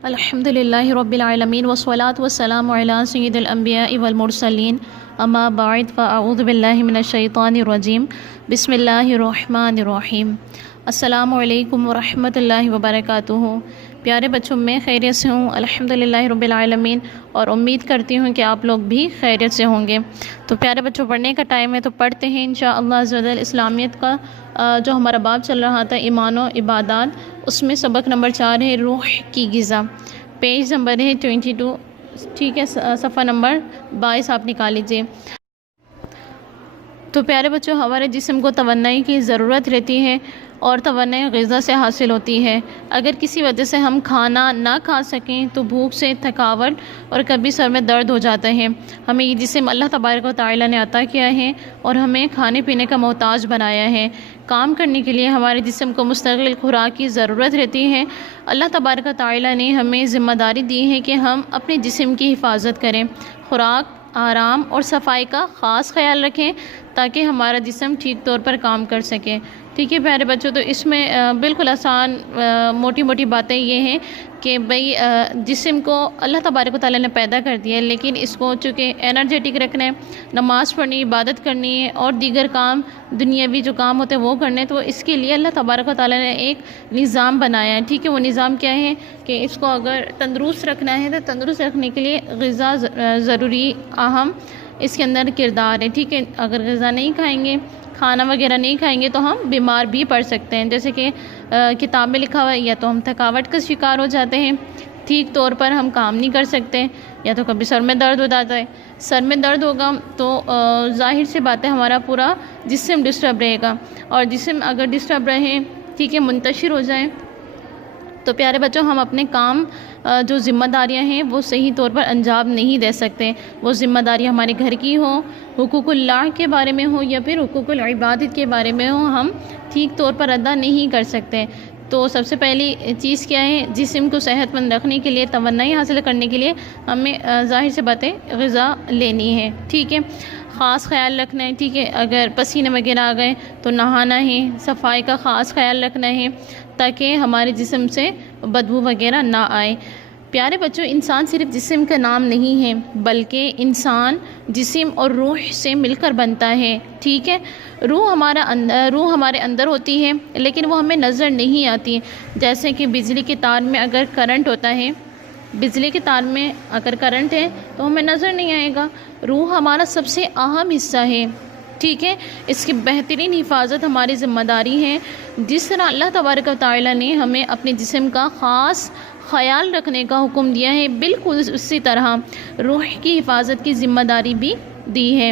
الحمدللہ رب العالمین والصلاة والسلام علی سید الانبیاء والمرسلین اما بعد فاعوذ باللہ من الشیطان الرجیم بسم اللہ الرحمن الرحیم۔ السلام علیکم ورحمۃ اللہ وبرکاتہ۔ پیارے بچوں، میں خیریت سے ہوں الحمدللہ رب العالمین، اور امید کرتی ہوں کہ آپ لوگ بھی خیریت سے ہوں گے۔ تو پیارے بچوں، پڑھنے کا ٹائم ہے تو پڑھتے ہیں انشاءاللہ عز و جل۔ اسلامیت کا جو ہمارا باب چل رہا تھا ایمان و عبادات، اس میں سبق نمبر 4 ہے روح کی غذا، پیج نمبر ہے 22، ٹھیک ہے، صفحہ نمبر 22 آپ نکال لیجیے۔ تو پیارے بچوں، ہمارے جسم کو توانائی کی ضرورت رہتی ہے اور توانائی غذا سے حاصل ہوتی ہے۔ اگر کسی وجہ سے ہم کھانا نہ کھا سکیں تو بھوک سے تھکاوٹ اور کبھی سر میں درد ہو جاتا ہے۔ ہمیں یہ جسم اللہ تبارک و تعالیٰ نے عطا کیا ہے اور ہمیں کھانے پینے کا محتاج بنایا ہے۔ کام کرنے کے لیے ہمارے جسم کو مستقل خوراک کی ضرورت رہتی ہے۔ اللہ تبارک و تعالیٰ نے ہمیں ذمہ داری دی ہے کہ ہم اپنے جسم کی حفاظت کریں، خوراک، آرام اور صفائی کا خاص خیال رکھیں تاکہ ہمارا جسم ٹھیک طور پر کام کر سکے۔ ٹھیک ہے پیارے بچوں، تو اس میں بالکل آسان موٹی موٹی باتیں یہ ہیں کہ بھئی جسم کو اللہ تبارک و تعالیٰ نے پیدا کر دیا ہے، لیکن اس کو چونکہ انرجیٹک رکھنا ہے، نماز پڑھنی، عبادت کرنی ہے اور دیگر کام دنیاوی جو کام ہوتے ہیں وہ کرنے، تو اس کے لیے اللہ تبارک و تعالیٰ نے ایک نظام بنایا ہے۔ ٹھیک ہے، وہ نظام کیا ہے کہ اس کو اگر تندرست رکھنا ہے تو تندرست رکھنے کے لیے غذا ضروری اہم اس کے اندر کردار ہے۔ ٹھیک ہے، اگر غذا نہیں کھائیں گے، کھانا وغیرہ نہیں کھائیں گے تو ہم بیمار بھی پڑ سکتے ہیں، جیسے کہ کتاب میں لکھا ہوا ہے، یا تو ہم تھکاوٹ کا شکار ہو جاتے ہیں، ٹھیک طور پر ہم کام نہیں کر سکتے، یا تو کبھی سر میں درد ہو جاتا ہے۔ سر میں درد ہوگا تو ظاہر سی بات ہے ہمارا پورا جسم ڈسٹرب رہے گا، اور جسم اگر ڈسٹرب رہے، ٹھیک ہے، منتشر ہو جائے، تو پیارے بچوں ہم اپنے کام جو ذمہ داریاں ہیں وہ صحیح طور پر انجام نہیں دے سکتے۔ وہ ذمہ داریاں ہمارے گھر کی ہوں، حقوق اللہ کے بارے میں ہوں، یا پھر حقوق العبادت کے بارے میں ہوں، ہم ٹھیک طور پر ادا نہیں کر سکتے۔ تو سب سے پہلی چیز کیا ہے، جسم کو صحت مند رکھنے کے لیے، توانائی حاصل کرنے کے لیے ہمیں ظاہر سے باتیں غذا لینی ہے۔ ٹھیک ہے، خاص خیال رکھنا ہے۔ ٹھیک ہے، اگر پسینے وغیرہ آ گئے تو نہانا ہے، صفائی کا خاص خیال رکھنا ہے تاکہ ہمارے جسم سے بدبو وغیرہ نہ آئے۔ پیارے بچوں، انسان صرف جسم کا نام نہیں ہے، بلکہ انسان جسم اور روح سے مل کر بنتا ہے۔ ٹھیک ہے، روح ہمارے اندر ہوتی ہے لیکن وہ ہمیں نظر نہیں آتی۔ جیسے کہ بجلی کے تار میں اگر کرنٹ ہوتا ہے، بجلی کے تار میں اگر کرنٹ ہے تو ہمیں نظر نہیں آئے گا۔ روح ہمارا سب سے اہم حصہ ہے۔ ٹھیک ہے، اس کی بہترین حفاظت ہماری ذمہ داری ہے۔ جس طرح اللہ تبارک و تعالیٰ نے ہمیں اپنے جسم کا خاص خیال رکھنے کا حکم دیا ہے، بالکل اسی طرح روح کی حفاظت کی ذمہ داری بھی دی ہے،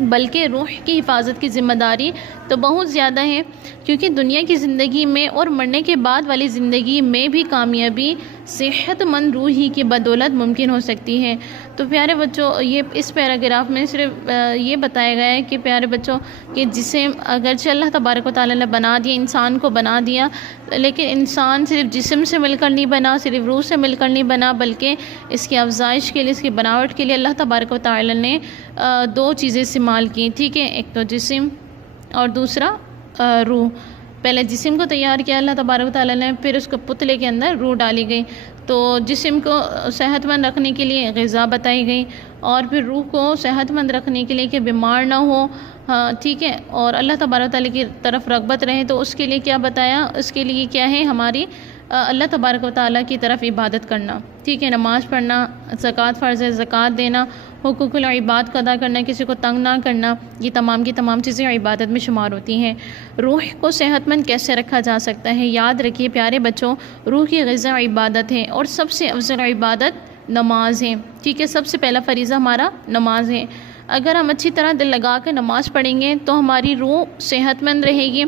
بلکہ روح کی حفاظت کی ذمہ داری تو بہت زیادہ ہے، کیونکہ دنیا کی زندگی میں اور مرنے کے بعد والی زندگی میں بھی کامیابی صحت مند روح ہی کی بدولت ممکن ہو سکتی ہے۔ تو پیارے بچوں، یہ اس پیراگراف میں صرف یہ بتایا گیا ہے کہ پیارے بچوں کہ جسم اگرچہ اللہ تبارک و تعالیٰ نے بنا دیا، انسان کو بنا دیا، لیکن انسان صرف جسم سے مل کر نہیں بنا، صرف روح سے مل کر نہیں بنا، بلکہ اس کی افزائش کے لیے، اس کی بناوٹ کے لیے اللہ تبارک و تعالیٰ نے 2 چیزیں استعمال کی۔ ٹھیک ہے، ایک تو جسم اور دوسرا روح۔ پہلے جسم کو تیار کیا اللہ تبارک و تعالیٰ نے، پھر اس کو پتلے کے اندر روح ڈالی گئی۔ تو جسم کو صحت مند رکھنے کے لیے غذا بتائی گئی، اور پھر روح کو صحت مند رکھنے کے لیے کہ بیمار نہ ہو، ٹھیک ہے، اور اللہ تبارک و تعالیٰ کی طرف رغبت رہے، تو اس کے لیے کیا بتایا، اس کے لیے کیا ہے، ہماری اللہ تبارک و تعالیٰ کی طرف عبادت کرنا۔ ٹھیک ہے، نماز پڑھنا، زکوٰۃ فرض ہے، زکوٰۃ دینا، حقوق العباد کا ادا کرنا، کسی کو تنگ نہ کرنا، یہ تمام کی تمام چیزیں عبادت میں شمار ہوتی ہیں۔ روح کو صحت مند کیسے رکھا جا سکتا ہے؟ یاد رکھیے پیارے بچوں، روح کی غذا عبادت ہے، اور سب سے افضل عبادت نماز ہے۔ ٹھیک ہے، سب سے پہلا فریضہ ہمارا نماز ہے۔ اگر ہم اچھی طرح دل لگا کے نماز پڑھیں گے تو ہماری روح صحت مند رہے گی۔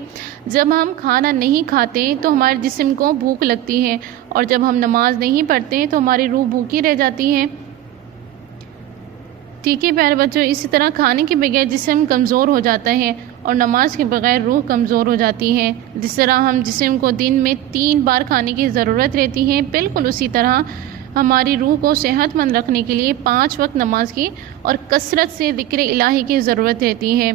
جب ہم کھانا نہیں کھاتے تو ہمارے جسم کو بھوک لگتی ہے، اور جب ہم نماز نہیں پڑھتے تو ہماری روح بھوکی رہ جاتی ہے۔ ٹھیک ہے پیارے بچوں، اسی طرح کھانے کے بغیر جسم کمزور ہو جاتا ہے، اور نماز کے بغیر روح کمزور ہو جاتی ہے۔ جس طرح ہم جسم کو دن میں 3 بار کھانے کی ضرورت رہتی ہے، بالکل اسی طرح ہماری روح کو صحت مند رکھنے کے لیے 5 وقت نماز کی اور کثرت سے ذکر الہی کی ضرورت رہتی ہے۔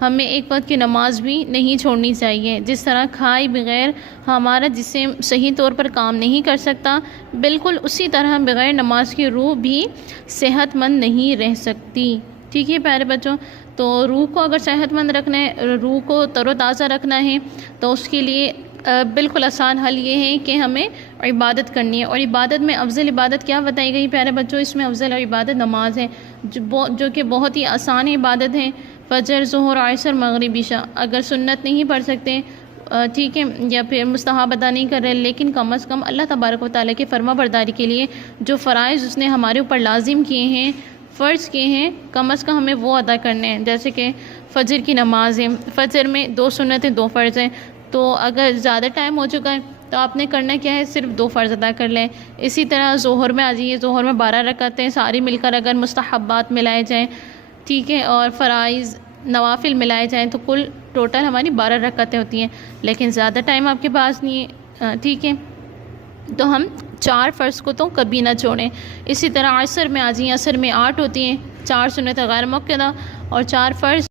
ہمیں ایک وقت کی نماز بھی نہیں چھوڑنی چاہیے۔ جس طرح کھائے بغیر ہمارا جسم صحیح طور پر کام نہیں کر سکتا، بالکل اسی طرح بغیر نماز کی روح بھی صحت مند نہیں رہ سکتی۔ ٹھیک ہے پیارے بچوں، تو روح کو اگر صحت مند رکھنا ہے، روح کو تر و تازہ رکھنا ہے، تو اس کے لیے بالکل آسان حل یہ ہے کہ ہمیں عبادت کرنی ہے۔ اور عبادت میں افضل عبادت کیا بتائی گئی پیارے بچوں؟ اس میں افضل عبادت نماز ہے، جو کہ بہت ہی آسان عبادت ہے۔ فجر، ظہر، عصر، مغرب، عشاء، اگر سنت نہیں پڑھ سکتے، ٹھیک ہے، یا پھر مستحب ادا نہیں کر رہے، لیکن کم از کم اللہ تبارک و تعالیٰ کی فرما برداری کے لیے جو فرائض اس نے ہمارے اوپر لازم کیے ہیں، فرض کیے ہیں، کم از کم ہمیں وہ ادا کرنے ہیں۔ جیسے کہ فجر کی نماز ہے، فجر میں 2 سنتیں 2 فرض ہیں، تو اگر زیادہ ٹائم ہو چکا ہے تو آپ نے کرنا کیا ہے؟ صرف 2 فرض ادا کر لیں۔ اسی طرح ظہر میں آ جائیے، ظہر میں 12 رکعتیں ساری مل کر اگر مستحبات ملائے جائیں، ٹھیک ہے، اور فرائض نوافل ملائے جائیں تو کل ٹوٹل ہماری 12 رکعتیں ہوتی ہیں، لیکن زیادہ ٹائم آپ کے پاس نہیں ہے، ٹھیک ہے، تو ہم 4 فرض کو تو کبھی نہ چھوڑیں۔ اسی طرح عصر میں آ جائیں، عصر میں 8 ہوتی ہیں، 4 سنت غیر مؤکدہ اور 4 فرض،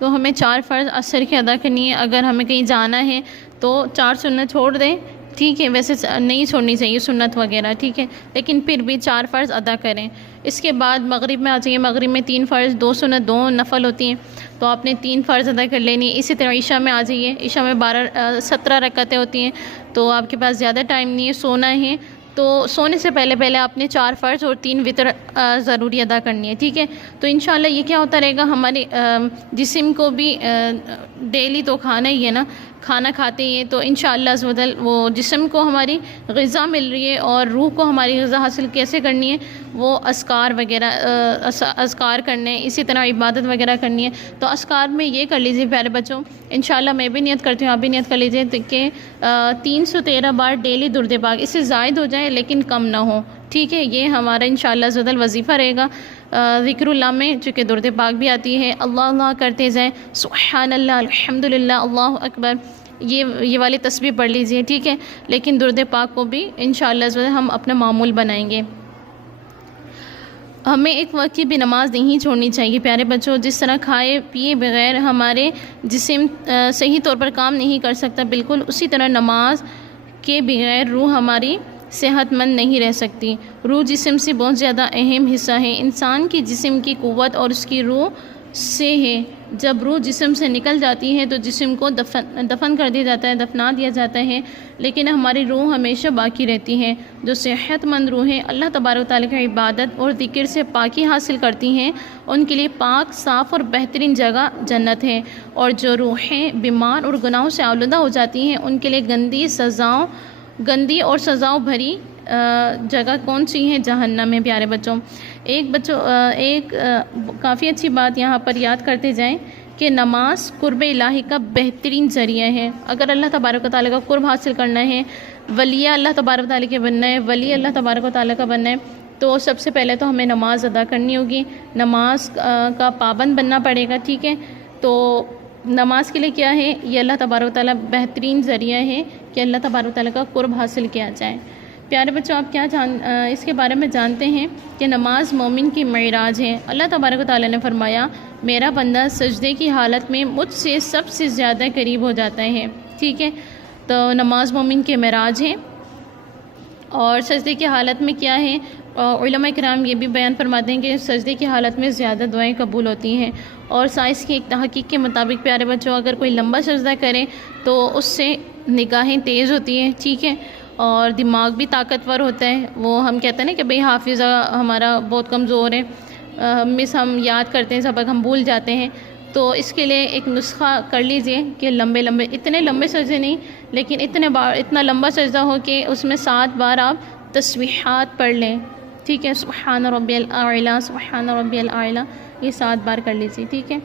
تو ہمیں 4 فرض عصر کی ادا کرنی ہے۔ اگر ہمیں کہیں جانا ہے تو 4 سنت چھوڑ دیں، ٹھیک ہے، ویسے نہیں چھوڑنی چاہیے سنت وغیرہ، ٹھیک ہے، لیکن پھر بھی 4 فرض ادا کریں۔ اس کے بعد مغرب میں آ جائیے، مغرب میں 3 فرض، 2 سنت، 2 نفل ہوتی ہیں، تو آپ نے 3 فرض ادا کر لینی ہے۔ اسی طرح عشاء میں آ جائیے، عشاء میں 17 رکعتیں ہوتی ہیں، تو آپ کے پاس زیادہ ٹائم نہیں ہے، سونا ہے، تو سونے سے پہلے آپ نے 4 فرض اور 3 وتر ضروری ادا کرنی ہے، ٹھیک ہے۔ تو انشاءاللہ یہ کیا ہوتا رہے گا، ہمارے جسم کو بھی ڈیلی تو کھانا ہی ہے نا، کھانا کھاتے ہی ہیں، تو انشاءاللہ عز و جل وہ جسم کو ہماری غذا مل رہی ہے، اور روح کو ہماری غذا حاصل کیسے کرنی ہے؟ وہ اذکار وغیرہ اذکار کرنے، اسی طرح عبادت وغیرہ کرنی ہے۔ تو اذکار میں یہ کر لیجیے پیارے بچوں، انشاءاللہ میں بھی نیت کرتی ہوں، آپ بھی نیت کر لیجیے کہ 313 بار ڈیلی درود پاک، اس سے زائد ہو جائے لیکن کم نہ ہو، ٹھیک ہے، یہ ہمارا انشاءاللہ عز و جل وظیفہ رہے گا۔ ذکر اللہ میں چونکہ درود پاک بھی آتی ہے، اللہ اللہ کرتے جائیں، سبحان اللہ، الحمدللہ، اللہ اکبر، یہ والی تسبیح پڑھ لیجئے، ٹھیک ہے، لیکن درود پاک کو بھی انشاءاللہ عز و جل ہم اپنا معمول بنائیں گے۔ ہمیں ایک وقت کی بھی نماز نہیں چھوڑنی چاہیے پیارے بچوں۔ جس طرح کھائے پیے بغیر ہمارے جسم صحیح طور پر کام نہیں کر سکتا، بالکل اسی طرح نماز کے بغیر روح ہماری صحت مند نہیں رہ سکتی۔ روح جسم سے بہت زیادہ اہم حصہ ہے، انسان کی جسم کی قوت اور اس کی روح سے ہے۔ جب روح جسم سے نکل جاتی ہے تو جسم کو دفن کر دیا جاتا ہے، دفنا دیا جاتا ہے، لیکن ہماری روح ہمیشہ باقی رہتی ہے۔ جو صحت مند روحیں اللہ تبارک و تعالیٰ کی عبادت اور ذکر سے پاکی حاصل کرتی ہیں، ان کے لیے پاک، صاف اور بہترین جگہ جنت ہے، اور جو روحیں بیمار اور گناہوں سے آلودہ ہو جاتی ہیں، ان کے لیے گندی اور سزاؤں بھری جگہ کون سی ہے؟ جہنم ہے پیارے بچوں۔ ایک کافی اچھی بات یہاں پر یاد کرتے جائیں کہ نماز قرب الہی کا بہترین ذریعہ ہے۔ اگر اللہ تبارک و تعالیٰ کا قرب حاصل کرنا ہے، ولی اللہ تبارک و تعالیٰ کے بننا ہے، ولی اللہ تبارک و تعالیٰ کا بننا ہے، تو سب سے پہلے تو ہمیں نماز ادا کرنی ہوگی، نماز کا پابند بننا پڑے گا، ٹھیک ہے۔ تو نماز کے لیے کیا ہے؟ یہ اللہ تبارک و تعالیٰ بہترین ذریعہ ہے کہ اللہ تبارک و تعالیٰ کا قرب حاصل کیا جائے۔ پیارے بچوں، آپ کیا اس کے بارے میں جانتے ہیں کہ نماز مومن کی معراج ہے۔ اللہ تبارک و تعالیٰ نے فرمایا، میرا بندہ سجدے کی حالت میں مجھ سے سب سے زیادہ قریب ہو جاتا ہے، ٹھیک ہے۔ تو نماز مومن کی معراج ہے، اور سجدے کی حالت میں کیا ہے؟ علماء کرام یہ بھی بیان فرماتے ہیں کہ سجدے کی حالت میں زیادہ دعائیں قبول ہوتی ہیں، اور سائنس کی ایک تحقیق کے مطابق پیارے بچوں، اگر کوئی لمبا سجدہ کرے تو اس سے نگاہیں تیز ہوتی ہیں، ٹھیک ہے، اور دماغ بھی طاقتور ہوتا ہے۔ وہ ہم کہتے ہیں نا کہ بھئی حافظہ ہمارا بہت کمزور ہے، ہم یاد کرتے ہیں سبق ہم بھول جاتے ہیں، تو اس کے لیے ایک نسخہ کر لیجئے کہ اتنے لمبے سجدے نہیں، لیکن اتنا لمبا سجدہ ہو کہ اس میں 7 بار آپ تسبیحات پڑھ لیں، ٹھیک ہے، سبحان ربی الاعلیٰ، سبحان ربی الاعلیٰ، یہ 7 بار کر لیجیے، ٹھیک ہے،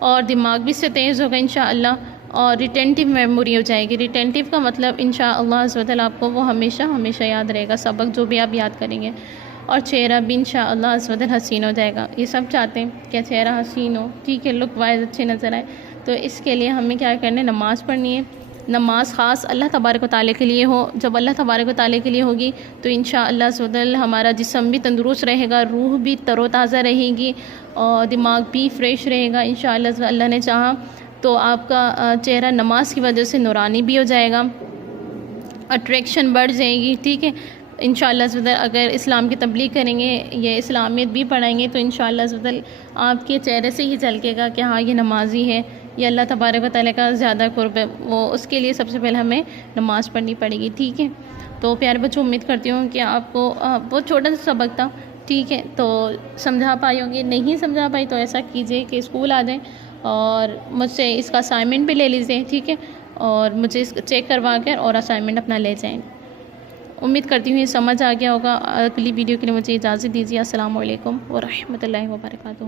اور دماغ بھی سے تیز ہوگا انشاءاللہ، اور ریٹینٹیو میموری ہو جائے گی۔ ریٹینٹیو کا مطلب انشاءاللہ عز و جل آپ کو وہ ہمیشہ یاد رہے گا، سبق جو بھی آپ یاد کریں گے، اور چہرہ بھی انشاءاللہ عز و جل حسین ہو جائے گا۔ یہ سب چاہتے ہیں کہ چہرہ حسین ہو، ٹھیک ہے، لک وائز اچھے نظر آئے، تو اس کے لیے ہمیں کیا کرنا ہے؟ نماز پڑھنی ہے، نماز خاص اللہ تبارک و تعالیٰ کے لیے ہو. جب اللہ تبارک و تعالیٰ کے لیے ہوگی تو انشاءاللہ عز و جل ہمارا جسم بھی تندرست رہے گا, روح بھی تر و تازہ رہے گی اور دماغ بھی فریش رہے گا انشاءاللہ. اللہ نے چاہا تو آپ کا چہرہ نماز کی وجہ سے نورانی بھی ہو جائے گا, اٹریکشن بڑھ جائے گی. ٹھیک ہے, انشاءاللہ عز و جل اگر اسلام کی تبلیغ کریں گے, یہ اسلامیت بھی پڑھائیں گے تو انشاءاللہ عز و جل آپ کے چہرے سے ہی جھلکے گا کہ ہاں یہ نمازی ہے, یہ اللہ تبارک و تعالیٰ کا زیادہ قرب ہے. وہ اس کے لیے سب سے پہلے ہمیں نماز پڑھنی پڑے گی. ٹھیک ہے, تو پیارے بچوں امید کرتی ہوں کہ آپ کو بہت چھوٹا سا سبق تھا. ٹھیک ہے, تو سمجھا پائی ہوں گی. نہیں سمجھا پائی تو ایسا کیجئے کہ اسکول آ جائیں اور مجھ سے اس کا اسائنمنٹ بھی لے لیجئے. ٹھیک ہے, اور مجھے اس چیک کروا کر اور اسائنمنٹ اپنا لے جائیں. امید کرتی ہوں یہ سمجھ آ گیا ہوگا. اگلی ویڈیو کے لیے مجھے اجازت دیجیے. السلام علیکم ورحمۃ اللہ وبرکاتہ.